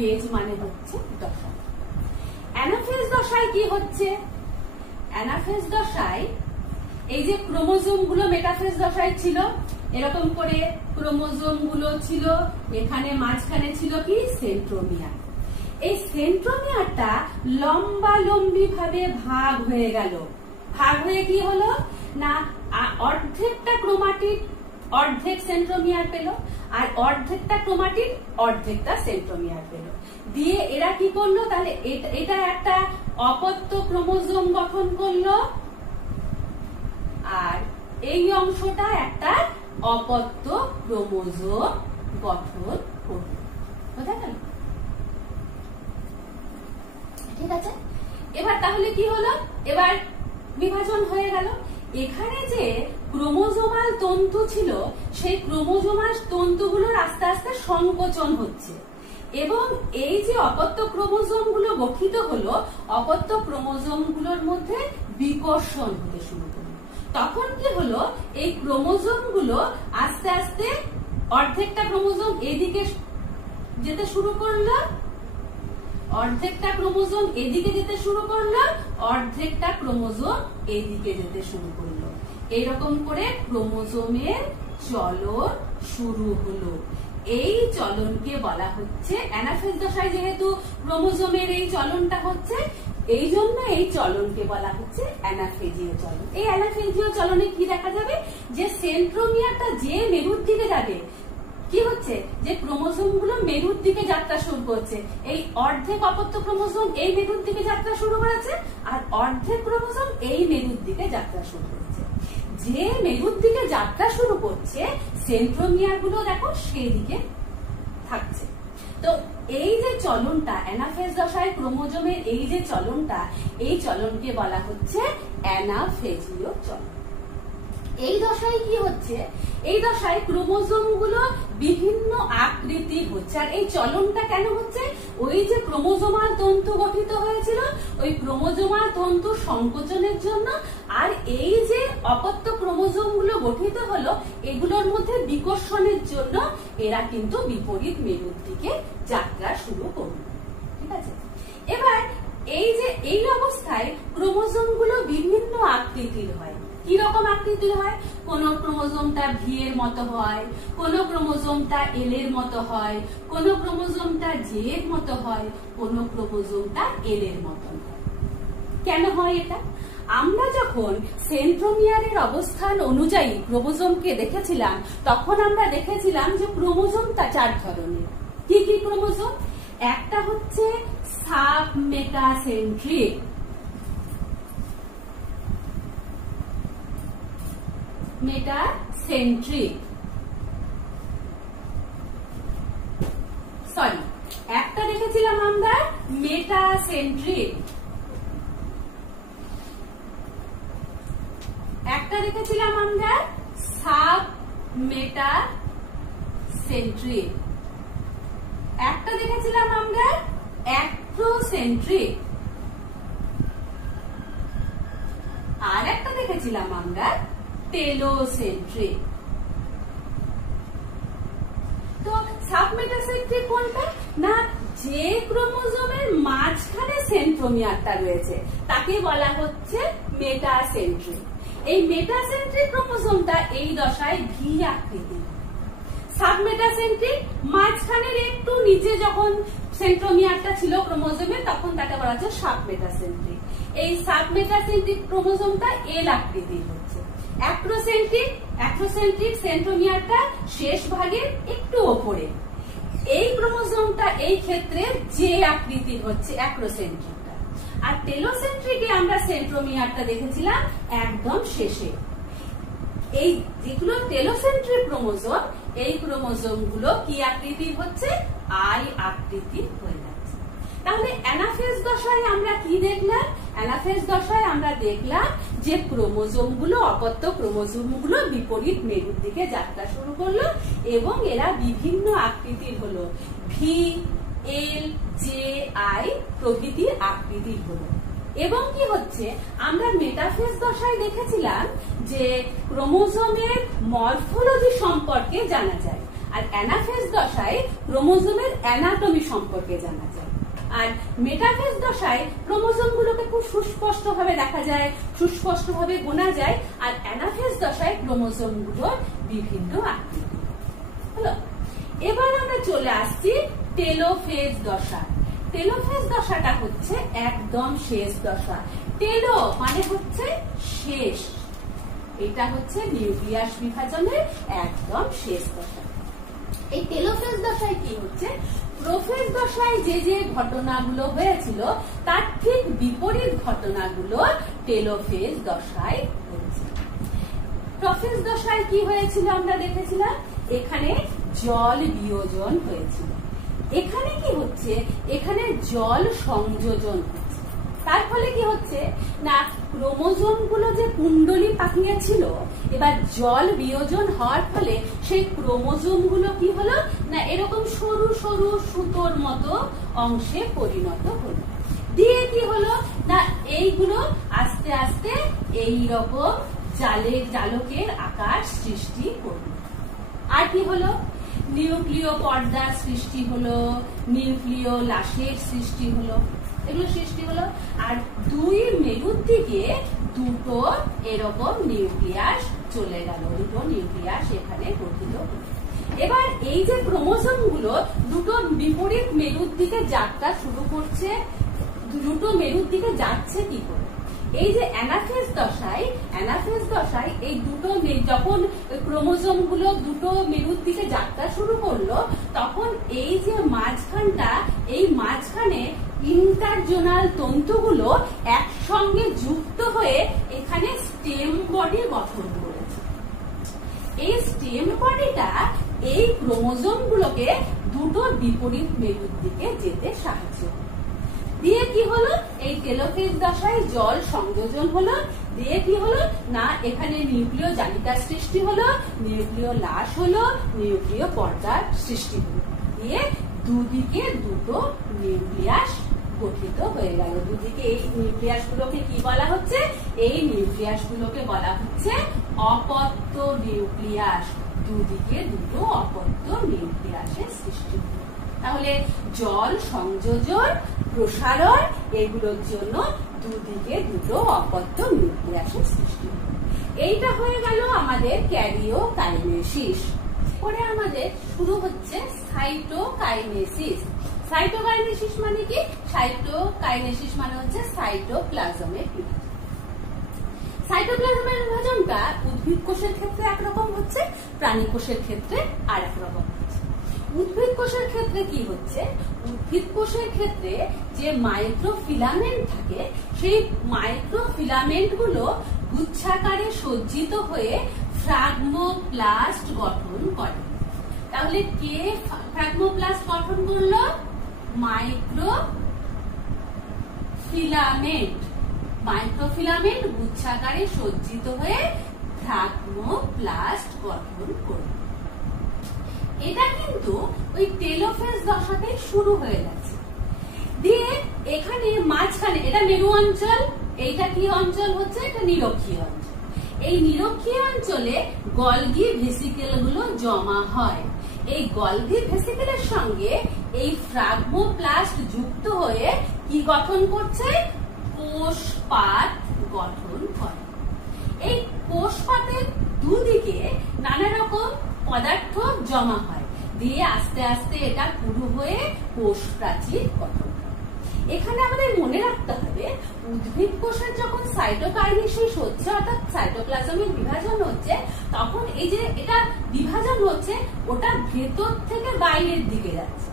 Phase মানে হচ্ছে দশা। অ্যানাফেজ দশায় কি হচ্ছে? অ্যানাফেজ দশায় এই যে ক্রোমোজোম গুলো মেটাফেজ দশায় ছিল, এরকম করে ক্রোমোজোম গুলো ছিল, এখানে মাঝখানে ছিল কি সেন্ট্রোমিয়ার। এই সেন্ট্রোমিয়ারটা লম্বালম্বি ভাবে ভাগ হয়ে গেল। ভাগ হয়ে কি হলো না, অর্ধেকটা ক্রোমাটিড অর্ধেক সেন্ট্রোমিয়ার পেল, আর অর্ধেকটা ক্রোমাটিড অর্ধেকটা সেন্ট্রোমিয়ার পেল। দিয়ে এরা কি করলো, তাহলে এটা একটা অপত্য ক্রোমোজোম গঠন করলো, আর এই অংশটা একটা অপত্য ক্রোমোজোম গঠন করলো। বোঝা গেল? ঠিক আছে, এবার তাহলে কি হলো, এবার বিভাজন হয়ে গেল। এখানে যে ক্রোমোজোমাল তন্তু ছিল, সেই ক্রোমোজোমাল তন্তুগুলোর আস্তে আস্তে সংকোচন হচ্ছে, এবং এই যে অপত্য ক্রোমোজোম গুলো গঠিত হলো, অপত্য ক্রোমোজোম গুলোর মধ্যে বিকর্ষণ হতে শুরু করলো। তখন কি হলো, এই ক্রোমোজোম গুলো আস্তে আস্তে অর্ধেকটা ক্রোমোজোম এদিকে যেতে শুরু করলো, অর্ধেকটা ক্রোমোজোম এদিকে যেতে শুরু করলো, অর্ধেকটা ক্রোমোজোম এদিকে যেতে শুরু করলো। এরকম করে ক্রোমোজোমের চলন শুরু হলো। এই চলনকে বলা হচ্ছে, অ্যানাফেজ দশায় যেহেতু ক্রোমোজোমের এই চলনটা হচ্ছে, এই জন্য এই চলনকে বলা হচ্ছে অ্যানাফেজীয় চলন। এই অ্যানাফেজীয় চলনে কি দেখা যাবে, যে সেন্ট্রোমিয়ারটা যে মেরুর দিকে যাবে, কি হচ্ছে, যে ক্রোমোজোম গুলো মেরুর দিকে যাত্রা শুরু করছে। এই অর্ধেক অপত্য ক্রোমোজোম এই মেরুর দিকে যাত্রা শুরু করেছে, আর অর্ধেক ক্রোমোজোম এই মেরুর দিকে যাত্রা শুরু করেছে। যে মেরুর দিকে যাত্রা শুরু করছে, সেন্ট্রোমিয়ার গুলো দেখো সেই দিকে থাকছে। তো এই যে চলনটা অ্যানাফেজ দশায় ক্রোমোজোমের এই যে চলনটা, এই চলনকে বলা হচ্ছে অ্যানাফেজীয় চলন। এই দশায় কি হচ্ছে, এই দশায় ক্রোমোজোম গুলো বিভিন্ন আকৃতির হচ্ছে। আর এই চলনটা কেন হচ্ছে, ওই যে ক্রোমোজোমাল তন্তু গঠিত হয়েছিল, ওই ক্রোমোজোমাল তন্তু সংকোচনের জন্য, আর এই যে অপত্য ক্রোমোজোম গুলো গঠিত হলো, এগুলোর মধ্যে বিকর্ষণের জন্য এরা কিন্তু বিপরীত মেরুর দিকে যাত্রা শুরু করলো। ঠিক আছে, এবার এই যে এই অবস্থায় ক্রোমোজোম গুলো বিভিন্ন আকৃতির হয়। কি রকম আকৃতির হয়, কোন ক্রোমোজোমটা ভি এর মতো হয়, কোন ক্রোমোজোমটা এল এর মতো হয়, কোন ক্রোমোজোমটা জে এর মতো হয়, কোন ক্রোমোজোমটা এল এর মতন হয়। কেন হয় এটা? আমরা যখন সেন্ট্রোমিয়ারের অবস্থান অনুযায়ী ক্রোমোজোমকে দেখেছিলাম, তখন আমরা দেখেছিলাম যে ক্রোমোজোমটা 4 ধরনের। কি কি ক্রোমোজোম? একটা হচ্ছে সাব মেটাসেন্ট্রিক, একটা দেখেছিলাম আমরা মেটাসেন্ট্রিক, একটা দেখেছিলাম আমরা সাব মেটাসেন্ট্রিক, একটা দেখেছিলাম আমরা অ্যাক্রোসেন্ট্রিক, আর একটা দেখেছিলাম আমরা টেলোসেন্ট্রিক। তো সাবমেটাসেন্ট্রিক কোনটা না, যে ক্রোমোজোমের মাঝখানে সেন্ট্রোমিয়ারটা রয়েছে তাকে বলা হচ্ছে মেটাসেন্ট্রিক। এই মেটাসেন্ট্রিক ক্রোমোজোমটা এই দশায় ভি আকৃতির। সাবমেটাসেন্ট্রিক মাঝখানের একটু নিচে যখন সেন্ট্রোমিয়ারটা ছিল ক্রোমোজোমে, তখন তাকে বলা হচ্ছে সাবমেটাসেন্ট্রিক। এই সাবমেটাসেন্ট্রিক ক্রোমোজোমটা এল আকৃতির হচ্ছে। অ্যাক্রোসেন্ট্রিক সেন্ট্রোমিয়ারটা শেষ ভাগের একটু ওপরে। এই ক্রোমোজোমটা এই ক্ষেত্রে জে আকৃতির হচ্ছে অ্যাক্রোসেন্ট্রিকটা। আর টেলোসেন্ট্রিকে আমরা সেন্ট্রোমিয়ারটা দেখেছিলাম একদম শেষে। এই যেগুলো টেলোসেন্ট্রিক ক্রোমোজোম, এই ক্রোমোজোম গুলো কি আকৃতির হচ্ছে, আই আকৃতির হয়ে যাচ্ছে। তাহলে অ্যানাফেজ দশায় আমরা কি দেখলাম, অ্যানাফেজ দশায় আমরা দেখলাম যে ক্রোমোজোম গুলো, অপত্য ক্রোমোজোম গুলো বিপরীত মেরুর দিকে যাত্রা শুরু করলো, এবং এরা বিভিন্ন আকৃতির হলো, ভি, এল, জে, আই প্রভৃতি আকৃতির হলো। এবং কি হচ্ছে, আমরা মেটাফেজ দশায় দেখেছিলাম যে ক্রোমোজোমের মরফোলজি সম্পর্কে জানা যায়। আর অ্যানাফেজ দশায় ক্রোমোজোমের অ্যানাটমি সম্পর্কে জানা যায়। আর মেটাফেজ দশায় ক্রোমোজোম গুলোকে খুব সুস্পষ্ট ভাবে দেখা যায়, সুস্পষ্ট ভাবে গোনা যায়। আর অ্যানাফেজ দশায় ক্রোমোজোম গুলোর বিভিন্ন আকৃতি হলো। এবার আমরা চলে আসছি টেলোফেজ দশা। টেলোফেজ দশাটা হচ্ছে একদম শেষ দশা। টেলো মানে হচ্ছে শেষ, এটা হচ্ছে নিউক্লিয়াস বিভাজনের একদম শেষ দশা। এই টেলোফেজ দশায় কি হচ্ছে, প্রোফেজ দশায় যে যে ঘটনাগুলো হয়েছিল তার ঠিক বিপরীত ঘটনাগুলো টেলোফেজ দশায় হয়েছে। প্রোফেজ দশায় কি হয়েছিল আমরা দেখেছিলাম, এখানে জল বিয়োজন হয়েছিল। এখানে কি হচ্ছে, এখানে জল সংযোজন হচ্ছে। তার ফলে কি হচ্ছে না, ক্রোমোজোম গুলো যে কুণ্ডলী পাকিয়েছিল, এবার জল বিয়োজন হওয়ার ফলে সেই ক্রোমোজোম গুলো কি হলো না, এরকম সরু সরু সুতোর মতো অংশে পরিণত হলো। দিয়ে কি হলো না, এইগুলো আস্তে আস্তে এইরকম জালকের আকার সৃষ্টি করলো। আর কি হলো, নিউক্লিয় পর্দার সৃষ্টি হলো, নিউক্লিয় লাশের সৃষ্টি হলো, এগুলো সৃষ্টি হলো। আর দুই মেরুর দিকে দুটো এরকম নিউক্লিয়াস চলে গেল, দুটো নিউক্লিয়াস এখানে গঠিত হলো। এবার এই যে ক্রোমোজোম গুলো দুটো বিপরীত মেরুর দিকে যাত্রা শুরু করছে, দুটো মেরুর দিকে যাচ্ছে কি করে, এই যে অ্যানাফেজ দশায় এই দুটো যখন ক্রোমোজোম গুলো দুটো মেরুর দিকে যাত্রা শুরু করলো, তখন এই যে মাঝখানটা, এই মাঝখানে ইন্টারজোনাল তন্তুগুলো একসঙ্গে যুক্ত হয়ে এখানে স্টেম বডি গঠন করেছে। এই স্টেম বডিটা এই ক্রোমোজোম গুলোকে দুটো বিপরীত মেরুর দিকে যেতে সাহায্য করে। দিয়ে কি হলো, এই টেলোফেজ দশায় জল সংযোজন হলো। দিয়ে কি হলো না, এখানে নিউক্লিয় জালিকার সৃষ্টি হলো, নিউক্লিয় লাশ হলো, নিউক্লিয় পর্দার সৃষ্টি হলো। দিয়ে দুদিকে দুটো নিউক্লিয়াস গঠিত হয়ে গেল। দুদিকে এই নিউক্লিয়াস গুলোকে কি বলা হচ্ছে, এই নিউক্লিয়াস গুলোকে বলা হচ্ছে অপত্য নিউক্লিয়াস। দুদিকে দুটো অপত্য নিউক্লিয়াসের সৃষ্টি হলো। তাহলে জল সংযোজন, প্রসারণ, এগুলোর জন্য দুদিকে দুটো অপত্য নিউক্লিয়াসের সৃষ্টি হলো। এইটা হয়ে গেল আমাদের ক্যারিওকাইনেসিস। পরে আমাদের শুরু হচ্ছে সাইটোকাইনেসিস। সাইটোকাইনেসিস মানে কি, সাইটোকাইনেসিস মানে হচ্ছে সাইটোপ্লাজমের বিভাজন। সাইটোপ্লাজমের বিভাজনটা উদ্ভিদ কোষের ক্ষেত্রে একরকম হচ্ছে, প্রাণী কোষের ক্ষেত্রে আর একরকম হচ্ছে। উদ্ভিদ কোষের ক্ষেত্রে কি হচ্ছে, উদ্ভিদ কোষের ক্ষেত্রে যে মাইক্রোফিলামেন্ট থাকে, সেই মাইক্রোফিলামেন্ট গুলো গুচ্ছাকারে সজ্জিত হয়ে ফ্রাগমোপ্লাস্ট গঠন করে। তাহলে কে ফ্রাগমোপ্লাস্ট গঠন করলো, মাইক্রোফিলামেন্ট গুচ্ছাকারে সজ্জিত হয়ে ফ্রাগমোপ্লাস্ট গঠন করলো। এটা কিন্তু ওই টেলোফেজ দশাতেই শুরু হয়ে গেছে। দিয়ে এখানে মাঝখানে এটা মেরু অঞ্চল, এইটা কি অঞ্চল হচ্ছে, এটা নিরক্ষীয় অঞ্চল। এই নিরক্ষীয় অঞ্চলে গলগি ভেসিকেল গুলো জমা হয়। এই গলগি ভেসিকেলের সঙ্গে এই ফ্রাগমোপ্লাস্ট যুক্ত হয়ে কি গঠন করছে, কোষপাত গঠন করে। এই কোষপাতের দুদিকে নানা রকম পদার্থ জমা হয়, দিয়ে আস্তে আস্তে এটা পুরু হয়ে কোষ প্রাচীর গঠন করে। এখানে আমাদের মনে রাখতে হবে, উদ্ভিদ কোষের যখন সাইটোকাইনেসিস হচ্ছে, অর্থাৎ সাইটোপ্লাজমের বিভাজন হচ্ছে, তখন এই যে এটা বিভাজন হচ্ছে, ওটা ভেতর থেকে বাইরের দিকে যাচ্ছে।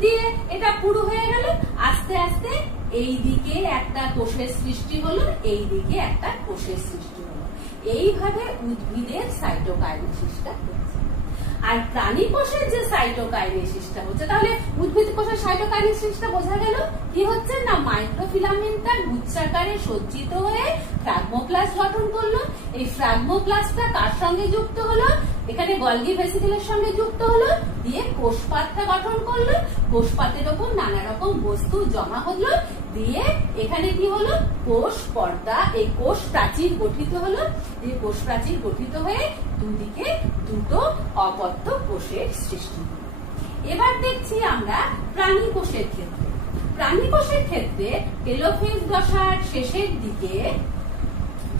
দিয়ে এটা পুরু হয়ে গেল, আস্তে আস্তে এই দিকে একটা কোষের সৃষ্টি হলো, এই দিকে একটা কোষের সৃষ্টি হলো। এইভাবে উদ্ভিদের সাইটোকাইনেসিসটা হচ্ছে। আর প্রাণী কোষের যে সাইটোকাইনেসিসটা হচ্ছে, তাহলে উদ্ভিদ কোষের সাইটোকাইনেসিসটা বোঝা গেল কি হচ্ছে না, মাইক্রোফিলামেন্টটা গুচ্ছাকারে সজ্জিত হয়ে ফ্রাগমোপ্লাস্ট গঠন করলো। এই ফ্রাগমোপ্লাস্টটা কার সঙ্গে যুক্ত হলো, এখানে গলগি ভেসিকেলের সঙ্গে যুক্ত হলো, দিয়ে কোষপাতটা গঠন করলো। কোষপাতের ওপর নানা রকম বস্তু জমা হলো, দিয়ে এখানে কি হলো, কোষ পর্দা, এই কোষ প্রাচীর গঠিত হলো। এই কোষ প্রাচীর গঠিত হয়ে দুদিকে দুটো অপত্য কোষের সৃষ্টি হলো। এবার দেখছি আমরা প্রাণী কোষের ক্ষেত্রে। প্রাণী কোষের ক্ষেত্রে টেলোফেজ দশার শেষের দিকে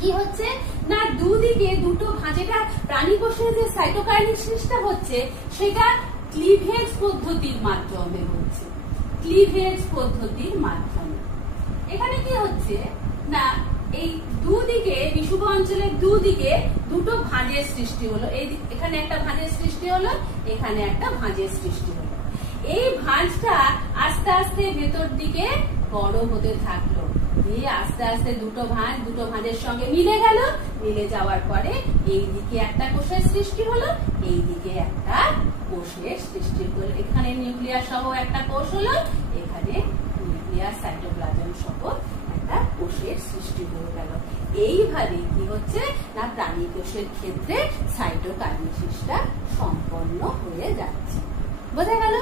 কি হচ্ছে না, দুদিকে দুটো যেটা প্রাণী কোষের যে সাইটোকাইনেসিসটা হচ্ছে সেটা ক্লিভেজ পদ্ধতির মাধ্যমে হচ্ছে, ক্লিভেজ পদ্ধতির মাধ্যমে। এখানে কি হচ্ছে না, এই দুদিকে বিষুব অঞ্চলের দুদিকে দুটো ভাঁজের সৃষ্টি হলো। এখানে একটা ভাঁজের সৃষ্টি হলো, এখানে একটা ভাঁজের সৃষ্টি হলো। এই ভাঁজটা আস্তে আস্তে ভেতর দিকে বড় হতে থাকলো, দিয়ে আস্তে আস্তে দুটো ভাঁজের সঙ্গে মিলে গেল। মিলে যাওয়ার পরে এই দিকে একটা কোষের সৃষ্টি হলো, এই দিকে একটা কোষের সৃষ্টি হলো। এখানে নিউক্লিয়াস সহ একটা কোষ হলো, এখানে নিউক্লিয়াস সাইটোপ্লাজম সহ একটা কোষের সৃষ্টি হয়ে গেল। এইভাবে কি হচ্ছে না, প্রাণী কোষের ক্ষেত্রে সাইটোকাইনেসিসটা সম্পন্ন হয়ে যাচ্ছে। বোঝা গেল?